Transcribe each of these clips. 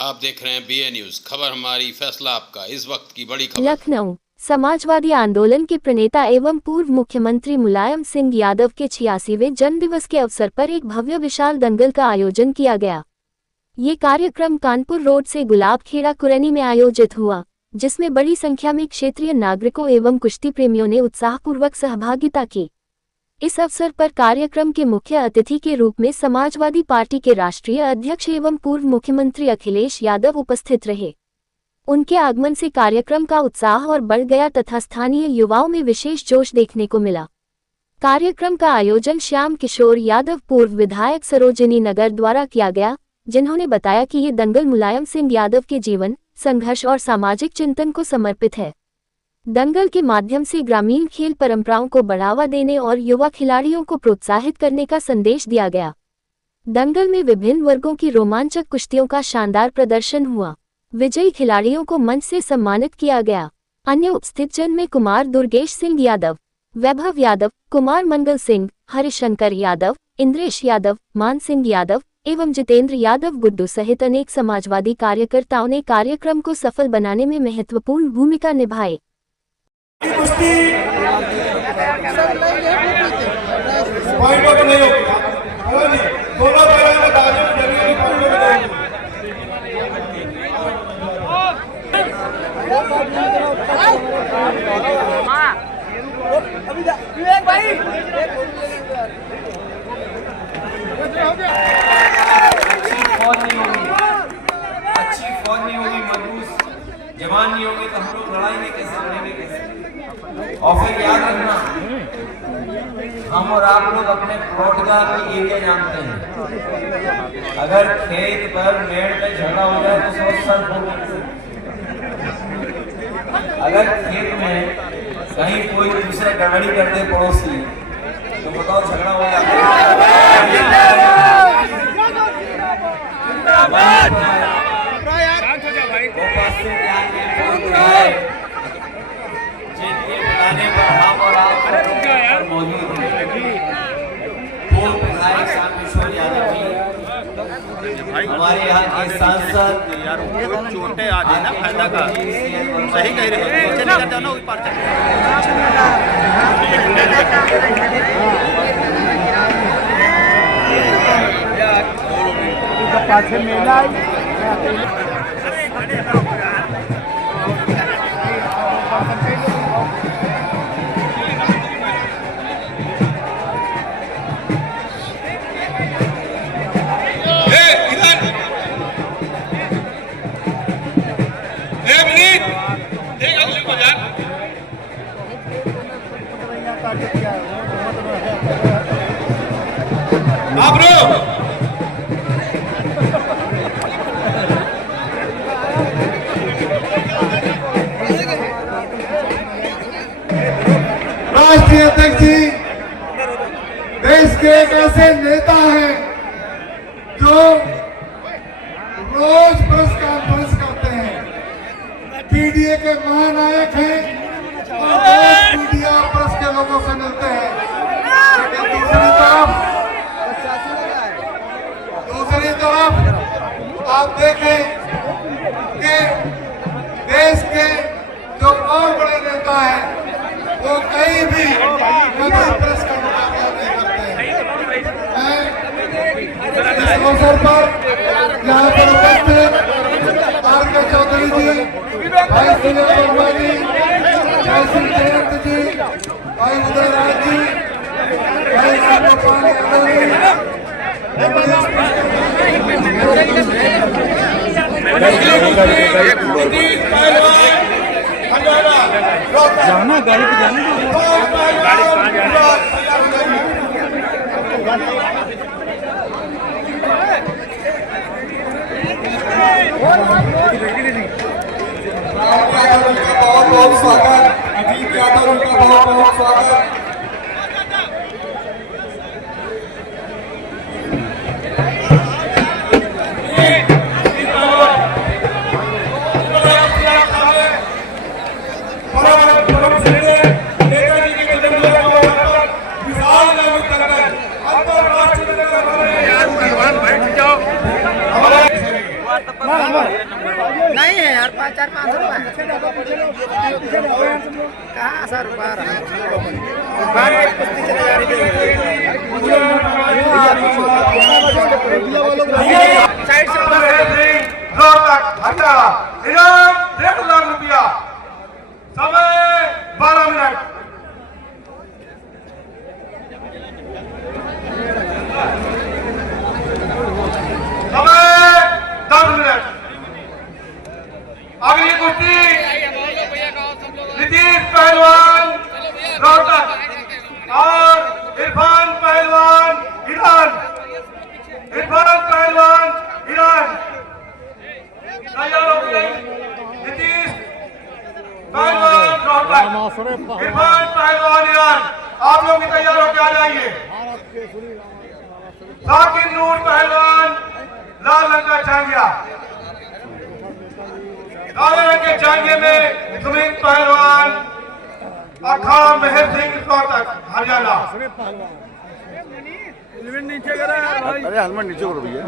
आप देख रहे हैं BA न्यूज, खबर हमारी फैसला आपका। इस वक्त की बड़ी खबर। लखनऊ समाजवादी आंदोलन के प्रणेता एवं पूर्व मुख्यमंत्री मुलायम सिंह यादव के 86वें जन्मदिवस के अवसर पर एक भव्य विशाल दंगल का आयोजन किया गया। ये कार्यक्रम कानपुर रोड से गुलाब खेड़ा कुरैनी में आयोजित हुआ, जिसमें बड़ी संख्या में क्षेत्रीय नागरिकों एवं कुश्ती प्रेमियों ने उत्साहपूर्वक सहभागिता की। इस अवसर पर कार्यक्रम के मुख्य अतिथि के रूप में समाजवादी पार्टी के राष्ट्रीय अध्यक्ष एवं पूर्व मुख्यमंत्री अखिलेश यादव उपस्थित रहे। उनके आगमन से कार्यक्रम का उत्साह और बढ़ गया तथा स्थानीय युवाओं में विशेष जोश देखने को मिला। कार्यक्रम का आयोजन श्याम किशोर यादव पूर्व विधायक सरोजिनी नगर द्वारा किया गया, जिन्होंने बताया कि ये दंगल मुलायम सिंह यादव के जीवन, संघर्ष और सामाजिक चिंतन को समर्पित है। दंगल के माध्यम से ग्रामीण खेल परंपराओं को बढ़ावा देने और युवा खिलाड़ियों को प्रोत्साहित करने का संदेश दिया गया। दंगल में विभिन्न वर्गों की रोमांचक कुश्तियों का शानदार प्रदर्शन हुआ। विजयी खिलाड़ियों को मंच से सम्मानित किया गया। अन्य उपस्थित जन में कुमार दुर्गेश सिंह यादव, वैभव यादव, कुमार मंगल सिंह, हरिशंकर यादव, इंद्रेश यादव, मान सिंह यादव एवं जितेंद्र यादव गुड्डू सहित अनेक समाजवादी कार्यकर्ताओं ने कार्यक्रम को सफल बनाने में महत्वपूर्ण भूमिका निभाई। अच्छी फौज नहीं होगी, मजबूत जवान नहीं होंगे तो हम लोग लड़ाई में कैसे लड़ेंगे कैसे। और फिर याद रखना, हम और आप लोग अपने रोजगार की एरिया जानते हैं। अगर खेत पर मेड़ में झगड़ा हो जाए तो सोच सर अगर खेत में कहीं कोई दूसरा गड़बड़ी कर दे पड़ोसी तो बताओ झगड़ा हो जाता है। जिनके बताने पर हम और आप मौजूद हैं। पूर्व विधायक श्याम किशोर यादव जी, हमारे यहाँ के सांसद यार छोटे आ जाए ना फायदा का सही कह रहे हो, नीचे निकल जाओ ना ऊपर पाछे मेला राष्ट्रीय अध्यक्ष जी देश के एक ऐसे नेता हैं जो रोज प्रेस कॉन्फ्रेंस करते हैं, पीडीए के महानायक हैं और रोज मीडिया और प्रेस के लोगों से मिलते हैं। लेकिन दूसरी तरफ आप देखें कि देश के जो और बड़े नेता हैं वो कहीं भी कभी प्रेस का मुकाबला नहीं करते हैं। इस अवसर पर यहाँ पर उपस्थित आर.के. चौधरी जी, भाई सुनील वर्मा जी, भाई श्री जयंत जी, भाई उदय राज जी, भाई गोपाल यादव जी, जाना गाड़ी पे जाना बहुत बहुत स्वागत, अजीत यादव उनका बहुत बहुत स्वागत। हाँ कहाँ सर इनाम 1.5 लाख रुपया। समय 12 मिनट। समय 10 मिनट। अगली कुश्ती नीतीश पहलवान रोहतक और इरफान पहलवान ईरान। इरफान पहलवान ईरान तैयार हो गए। नीतीश पहलवान रोहतक, इरफान पहलवान ईरान, आप लोग भी तैयार होकर आ जाइए। साकिर नूर पहलवान लाल रंग का जांघिया, काले रंग के जांघे में सुमित पहलवान अखाड़ा मेहर सिंह रोहतक हरियाणा। अरे हेलमेट नीचे करो भैया।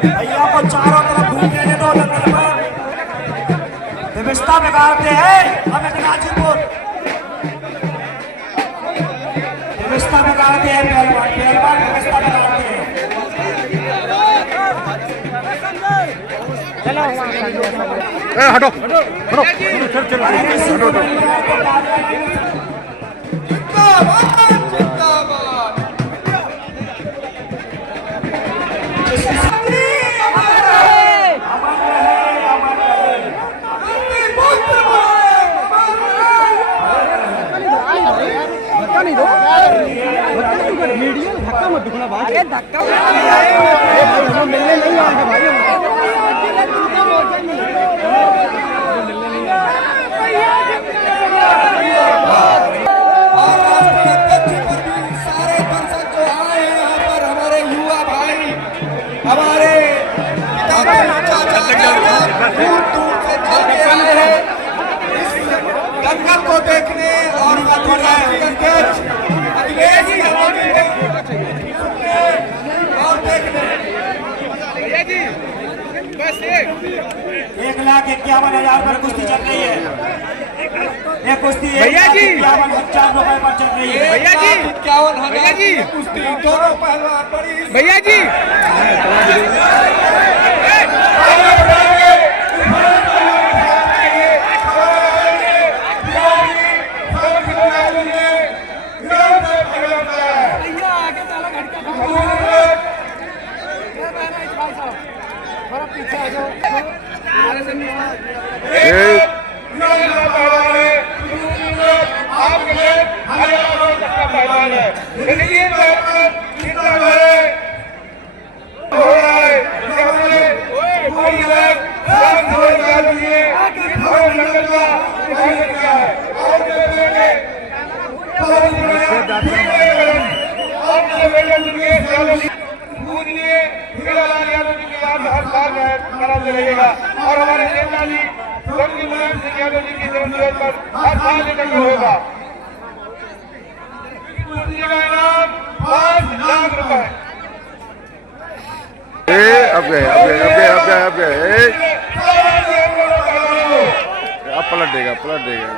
भैया को चारों तरफ घूमने दो। व्यवस्था बिगाड़ते हैं हम गाजीपुर, व्यवस्था बिगाड़ते हैं पहलवान व्यवस्था बिगाड़ते हैं। हटो हटो हटो चलो मीडिया धक्का मत दुखना भाई, धक्का मिलने नहीं आएगा भाई। सारे दर्शक जो आए यहाँ पर, हमारे युवा भाई, हमारे दूर दूर से चलते आए हैं दंगल को देखने। और अध्यक्ष अखिलेश और देखने 1,51,000 पर कुश्ती चल रही है। ये कुश्ती 1,51,000 रुपए पर चल रही है। भैया जी 51,000 की कुश्ती, दोनों पहलवान बड़ी। भैया जी और हमारे नेता जी स्वर्गीय मुलायम सिंह यादव जी की जन्मदिन पर हर साल इकट्ठा होगा। कुश्ती का इनाम 5 लाख रुपए। अब गए अब पलट देगा पलट देगा।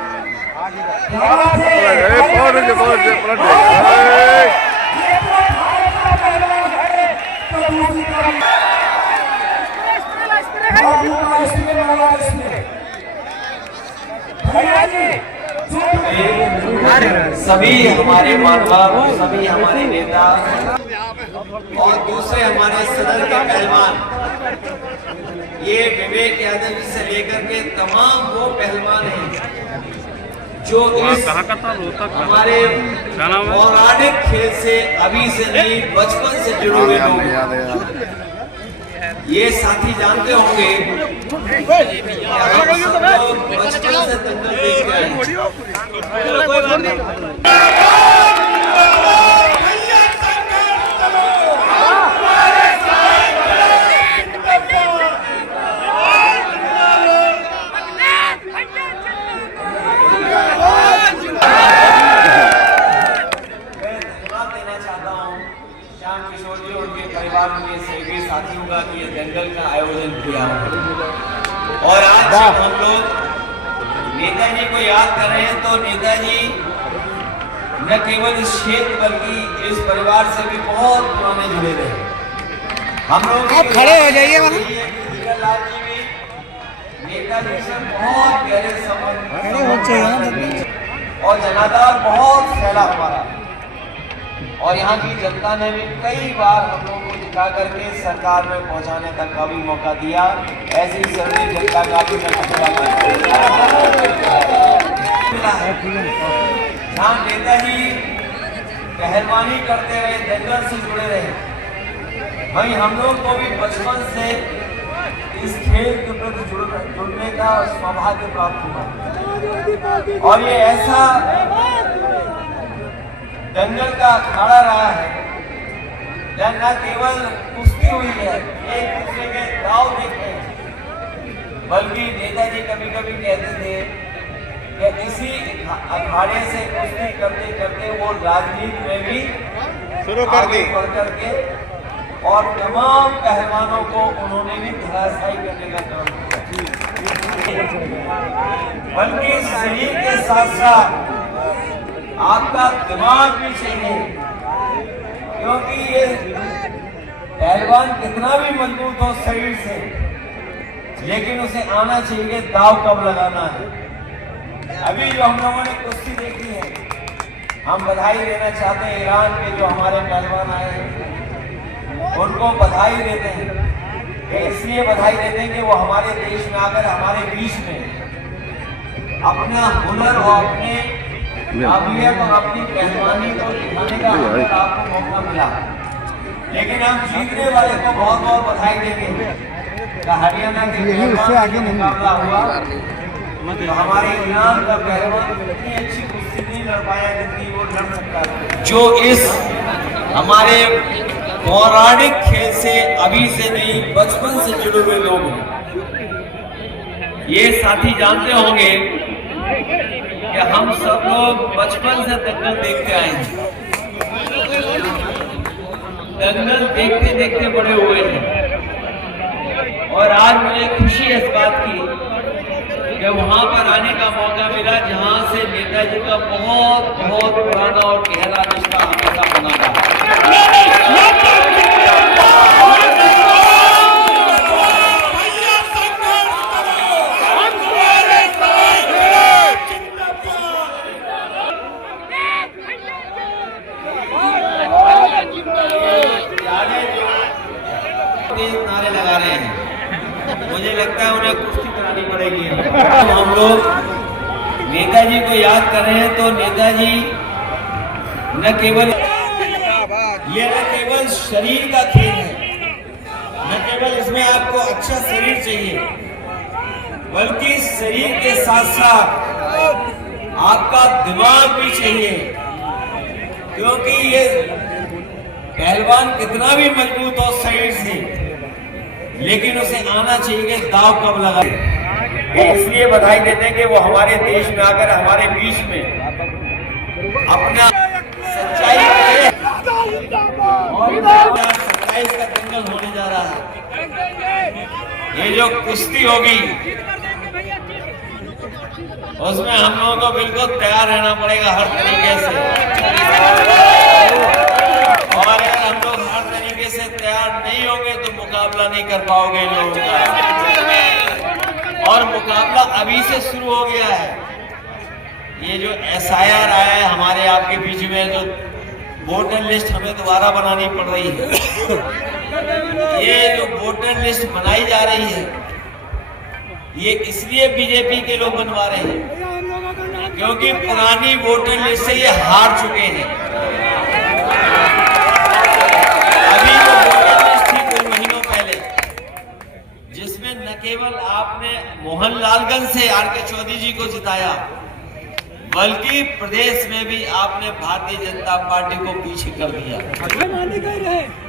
सभी हमारे मानव, सभी हमारे नेता और दूसरे हमारे सदन के पहलवान, ये विवेक यादव जी से लेकर के तमाम वो पहलवान हैं जो इस हमारे पौराणिक खेल से अभी से नहीं बचपन से जुड़े हुए लोग। ये साथी जानते होंगे बचपन से दंगल देखते हैं। साथी होगा कि ये दंगल का आयोजन किया। और आज जब हम लोग नेताजी को याद कर रहे हैं तो नेताजी न केवल इस क्षेत्र बल्कि इस परिवार से भी बहुत पुराने जुड़े रहे। हम लोग खड़े हो जाइए लाल जी भी नेताजी से बहुत गहरे संबंध और जनाधार बहुत फैला हमारा। और यहाँ की जनता ने भी कई बार हम लोगों को दिखा करके सरकार में पहुंचाने तक का भी मौका दिया। ऐसी सभी जनता का भी जहाँ नेताजी पहलवानी करते रहे, दंगल से जुड़े रहे, भाई हम लोग को भी बचपन से इस खेल के प्रति जुड़ने का सौभाग्य प्राप्त हुआ। और ये ऐसा दंगल का अखाड़ा रहा है जहाँ न केवल कुश्ती हुई है, एक दूसरे के दाव देखे, बल्कि नेताजी कभी कभी कहते थे कि इसी अखाड़े से कुश्ती करते करते वो राजनीति में भी शुरू कर दी बढ़ करके और तमाम पहलवानों को उन्होंने भी धराशायी करने का काम किया। बल्कि शरीर के साथ साथ आपका दिमाग भी चाहिए, क्योंकि ये पहलवान कितना भी मजबूत हो शरीर से, लेकिन उसे आना चाहिए दाव कब लगाना है। अभी जो हम लोगों ने कुश्ती देखी है, हम बधाई देना चाहते हैं ईरान के जो हमारे पहलवान आए हैं, उनको बधाई देते हैं। इसलिए बधाई देते हैं कि वो हमारे देश में आकर हमारे बीच में अपना हुनर और अपने काबिलियत और अपनी पहलवानी को दिखाने का आपको मौका मिला। लेकिन हम जीतने वाले को बहुत बहुत बधाई देंगे। हरियाणा के मुकाबला हुआ तो हमारे ईरान का पहलवान इतनी अच्छी कुश्ती नहीं लड़ पाया जितनी वो लड़ सकता था। जो इस हमारे पौराणिक खेल से अभी से नहीं बचपन से जुड़े हुए लोग हैं। ये साथी जानते होंगे कि हम सब लोग बचपन से दंगल देखते आए हैं, दंगल देखते देखते बड़े हुए हैं। और आज मुझे खुशी है इस बात की कि वहां पर आने का मौका मिला जहां से नेताजी का बहुत बहुत पुराना और गहरा रिश्ता हमेशा बना रहा। नारे लगा रहे हैं, मुझे लगता है उन्हें कुश्ती करानी पड़ेगी। तो हम लोग नेताजी को याद कर रहे हैं तो नेताजी न केवल शरीर का खेल है, न केवल इसमें आपको अच्छा शरीर चाहिए, बल्कि शरीर के साथ साथ आपका दिमाग भी चाहिए। क्योंकि ये पहलवान कितना भी मजबूत हो शरीर से, लेकिन उसे आना चाहिए दाव कब लगाए। इसलिए बधाई देते हैं कि वो हमारे देश में आकर हमारे बीच में अपना सच्चाई और 27 का दंगल होने जा रहा है। ये जो कुश्ती होगी उसमें हम लोगों को बिल्कुल तैयार रहना पड़ेगा हर तरीके से। और अगर हम लोग हर तरीके से तैयार नहीं होंगे तो मुकाबला नहीं कर पाओगे लोग। और मुकाबला अभी से शुरू हो गया है। ये जो SIR आया है हमारे आपके बीच में, जो वोटर लिस्ट हमें दोबारा बनानी पड़ रही है, ये जो वोटर लिस्ट बनाई जा रही है ये इसलिए बीजेपी के लोग बनवा रहे हैं क्योंकि पुरानी वोटर लिस्ट से ये हार चुके हैं। अभी जो वोटर लिस्ट थी कुछ महीनों पहले, जिसमें न केवल आपने मोहन लालगंज से RK चौधरी जी को जिताया, बल्कि प्रदेश में भी आपने भारतीय जनता पार्टी को पीछे कर दिया।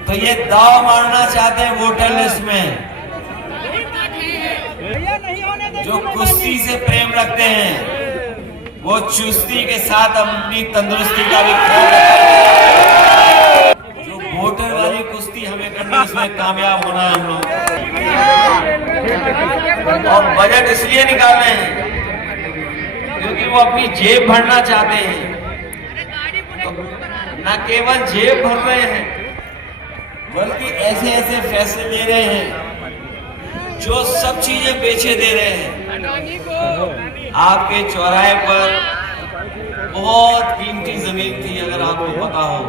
तो ये दाव मारना चाहते हैं वोटर लिस्ट में। जो कुश्ती से प्रेम रखते हैं वो चुस्ती के साथ अपनी तंदुरुस्ती का भी ख्याल रखते हैं। जो वोटर वाली कुश्ती हमें करनी इसमें कामयाब होना है हम लोग। और बजट इसलिए निकाल रहे हैं क्योंकि वो अपनी जेब भरना चाहते हैं। तो न केवल जेब भर रहे हैं बल्कि ऐसे ऐसे फैसले ले रहे हैं जो सब चीजें बेचे दे रहे हैं। आपके चौराहे पर बहुत कीमती जमीन थी, अगर आपको पता हो,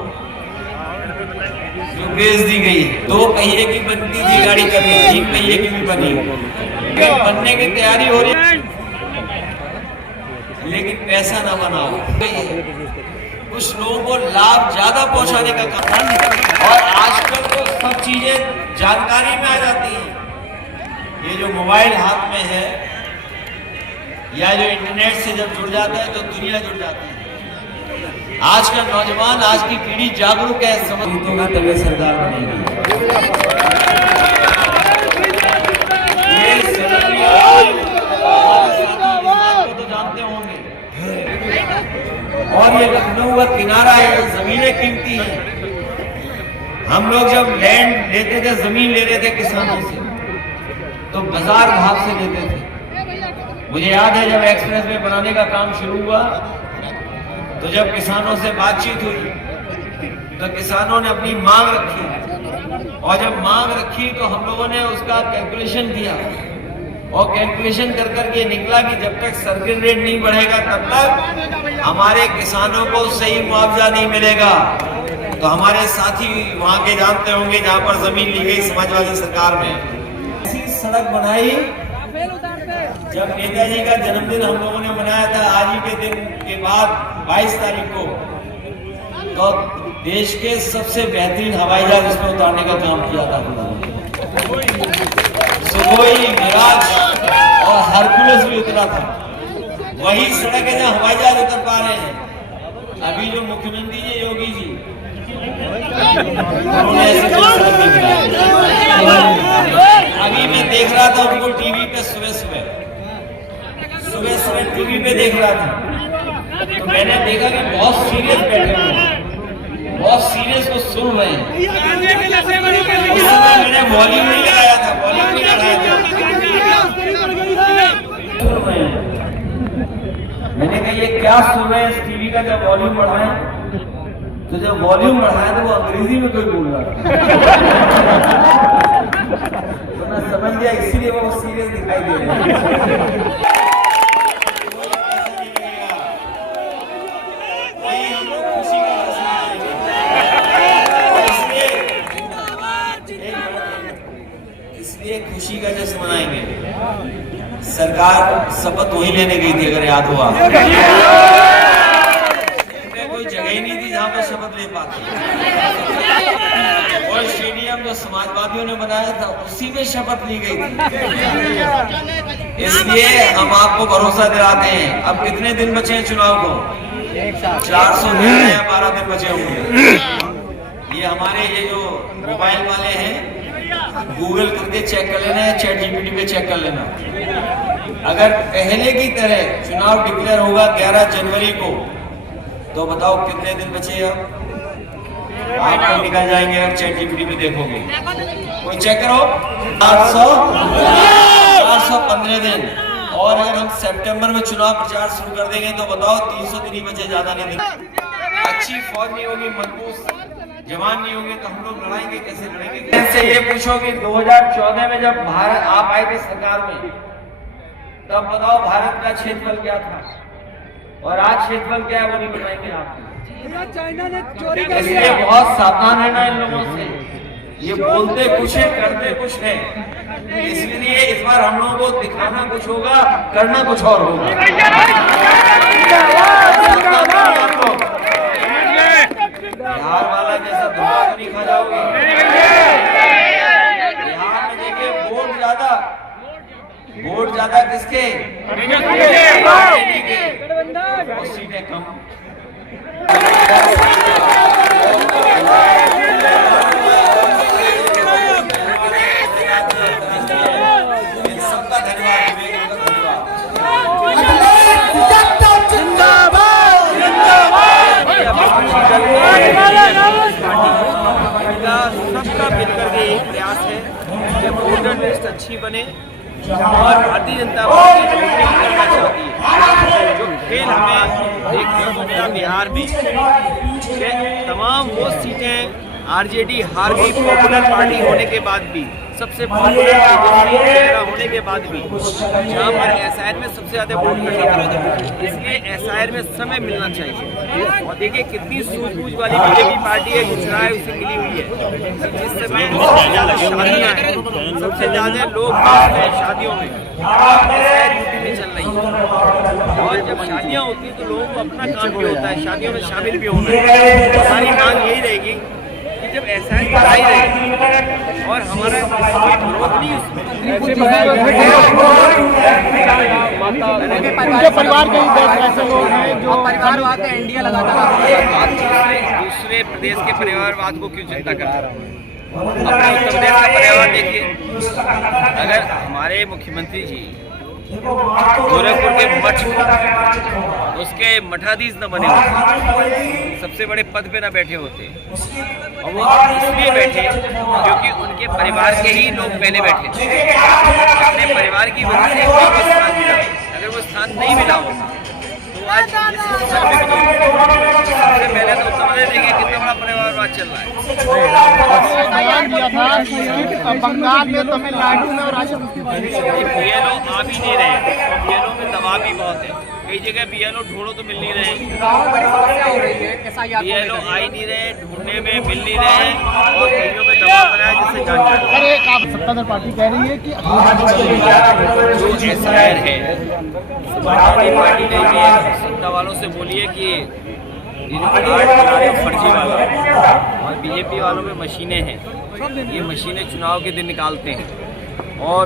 जो बेच दी गई। 2 पहिए की बनती थी गाड़ी, कभी 3 पहिए की भी बनी, बनने की तैयारी हो रही है लेकिन पैसा ना बनाओ। कुछ लोगों को लाभ ज्यादा पहुंचाने का काम, और आजकल तो सब चीजें जानकारी में आ जाती है। ये जो मोबाइल हाथ में है या जो इंटरनेट से जब जुड़ जाता है तो दुनिया जुड़ जाती है। आज का नौजवान, आज की पीढ़ी जागरूक है, समझ में तभी सरकार बनेगी। तो जानते होंगे, और ये लखनऊ का किनारा है, जमीनें कीमती हैं। हम लोग जब लैंड लेते थे, जमीन ले रहे थे किसानों से, तो बाजार भाव से लेते थे। मुझे याद है जब एक्सप्रेस वे बनाने का काम शुरू हुआ तो जब किसानों से बातचीत हुई तो किसानों ने अपनी मांग रखी, और जब मांग रखी तो हम लोगों ने उसका कैलकुलेशन किया, और कैलकुलेशन कर करके निकला कि जब तक सर्किल रेट नहीं बढ़ेगा तब तक हमारे किसानों को सही मुआवजा नहीं मिलेगा। तो हमारे साथी वहां के जानते होंगे जहां पर जमीन ली गई समाजवादी सरकार में, ऐसी सड़क बनाई। जब नेताजी का जन्मदिन हम लोगों ने मनाया था, आज ही के दिन के बाद 22 तारीख को, तो देश के सबसे बेहतरीन हवाई जहाज उसमें उतारने का काम किया था। सुखोई, मिराज और हरकुलस भी उतरा था। वही सड़क है जहां हवाई जहाज उतर पा रहे हैं। अभी जो मुख्यमंत्री जी योगी जी, उन्होंने ऐसी सड़क नहीं बनाई। अभी मैं देख रहा था उनको टीवी पे, सुबह टीवी पे देख रहा था, तो मैंने देखा कि बहुत सीरियस बैठे हुए हैं, बहुत सीरियस को सुन रहे हैं। उस समय मैंने वॉल्यूम नहीं लगाया था, मैंने कहा ये क्या सुन रहे हैं इस टीवी का, जब वॉल्यूम बढ़ाएं, तो जब वॉल्यूम बढ़ाया तो वो अंग्रेजी में कोई बोल रहा था। तो मैं समझ गया इसीलिए वो सीरियस दिखाई दे रहे हैं। इसलिए खुशी का जश्न मनाएंगे। सरकार शपथ वही लेने गई थी, अगर याद हुआ, कोई जगह ही नहीं थी जहां पर शपथ ले पाती। और स्टेडियम जो समाजवादियों ने बनाया था उसी में शपथ ली गई थी। इसलिए हम आपको भरोसा दिलाते हैं। अब कितने दिन बचे हैं चुनाव को? 400 दिन या 12 दिन बचे होंगे। ये हमारे ये जो मोबाइल वाले हैं, गूगल करके चेक कर लेना है, चैट जीपीटी पे चेक कर लेना। अगर पहले की तरह चुनाव डिक्लेयर होगा 11 जनवरी को, तो बताओ कितने दिन बचे अब? आपको निकल जाएंगे अगर चैट जीपीटी पे देखोगे। कोई चेक करो, 415 दिन। और अगर हम सितंबर में चुनाव प्रचार शुरू कर देंगे तो बताओ 300 दिन ही बचे, ज्यादा नहीं दिन। अच्छी फौज नहीं होगी, मजबूत जवान नहीं होंगे तो हम लोग लड़ाएंगे कैसे? लड़ेंगे इनसे ये पूछो कि 2014 में जब भारत आप आए थे सरकार में, तब बताओ भारत का क्षेत्रफल क्या था और आज क्षेत्रफल क्या है, वो नहीं बताएंगे आप। चाइना ने चोरी कर लिया। इसलिए बहुत सावधान रहना इन लोगों से। ये बोलते कुछ है, करते कुछ है। इसलिए इस बार हम लोगों को दिखाना कुछ होगा, करना कुछ और होगा। बिहार वाला जैसा धोखा तो नहीं खा जाओगे। बिहार में देखिए वोट ज्यादा किसके? और सीटें कम। इन सबका धन्यवाद। सबका मिल करके अच्छी बने और भारतीय जनता पार्टी वोटिंग करना चाहती है। जो खेल हमें देखने को मिला बिहार में कि तमाम वो सीटें आरजेडी हार गई, पॉपुलर पार्टी होने के बाद भी, सबसे पॉपुलर चेहरा होने के बाद भी, जहाँ पर एसआईआर में सबसे ज़्यादा वोट करना था। इसलिए एसआईआर में समय मिलना चाहिए। और देखिए कितनी सूझबूझ वाली बीजेपी पार्टी है, जो चुनाव उससे मिली हुई है। जिस समय सबसे ज़्यादा शादियाँ हैं, सबसे ज़्यादा लोग हैं शादियों में, एसआईआर यूपी में चल रही है। और जब शादियाँ होती हैं तो लोगों को अपना काम भी होता है, शादियों में शामिल भी होना है। हमारी मांग यही रहेगी कि जब एसआईआर कराई रहेगी और हमारा कोई विरोध नहीं उसमें, परिवार के ऐसे लोग हैं जो परिवारवाद का इंडिया लगातार दूसरे प्रदेश के परिवारवाद को क्यों चिंता करता रहा? अपने उत्तर प्रदेश का परिवार देखिए। अगर हमारे मुख्यमंत्री जी गोरखपुर के मठ उसके मठाधीश न बने होते, सबसे बड़े पद पे न बैठे होते, और वो इसलिए बैठे क्योंकि उनके परिवार के ही लोग पहले बैठे थे। अपने परिवार की वजह से उनको स्थान मिला। अगर वो स्थान नहीं मिला होता तो आज सबसे पहले तो उत्तर प्रदेश देखिए कितना बड़ा परिवारवाद चल रहा है। बयान दिया था बंगाल में, तमिलनाडु में और बीएलओ आ भी नहीं रहे, और बीएलओ में दबाव भी बहुत है। कई जगह बीएलओ ढूंढो तो मिल नहीं रहे, बीएलओ आ ही नहीं रहे, ढूंढने में मिल नहीं रहे, और कईयों में दबाव बनाया जिससे जान जाए। अरे एक आप सत्ताधार पार्टी कह रही है कि जो एसआईआर है, समाजवादी पार्टी ने ये सत्ता वालों से बोलिए कि ये जो कार्ड बना रहे फर्जी वाला, और बीजेपी वालों में मशीनें हैं, ये मशीनें चुनाव के दिन निकालते हैं और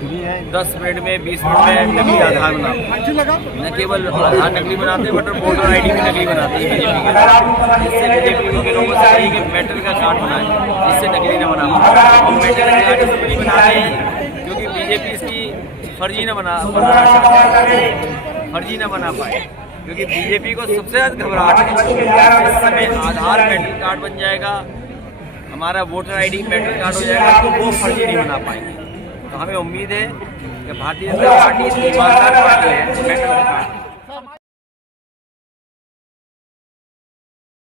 10 मिनट में 20 मिनट में नकली आधार बनाते हैं। न केवल आधार नकली बनाते हैं बट वोटर आईडी भी नकली बनाते हैं बीजेपी के। इससे बीजेपी के लोगों से कही कि मेटल का कार्ड बनाए, जिससे नकली न बना पाए। और मेटल का कार्ड इसलिए बना रहे हैं क्योंकि बीजेपी इसकी फर्जी न बना पाए, क्योंकि बीजेपी को सबसे ज़्यादा घबराहट है। इस समय आधार मेटल कार्ड बन जाएगा, हमारा वोटर आईडी मेटल कार्ड हो जाएगा, तो वो फर्जी नहीं बना पाएंगे। तो हमें उम्मीद है कि भारतीय जनता पार्टी ईमानदार पार्टी है, मेटल कार्ड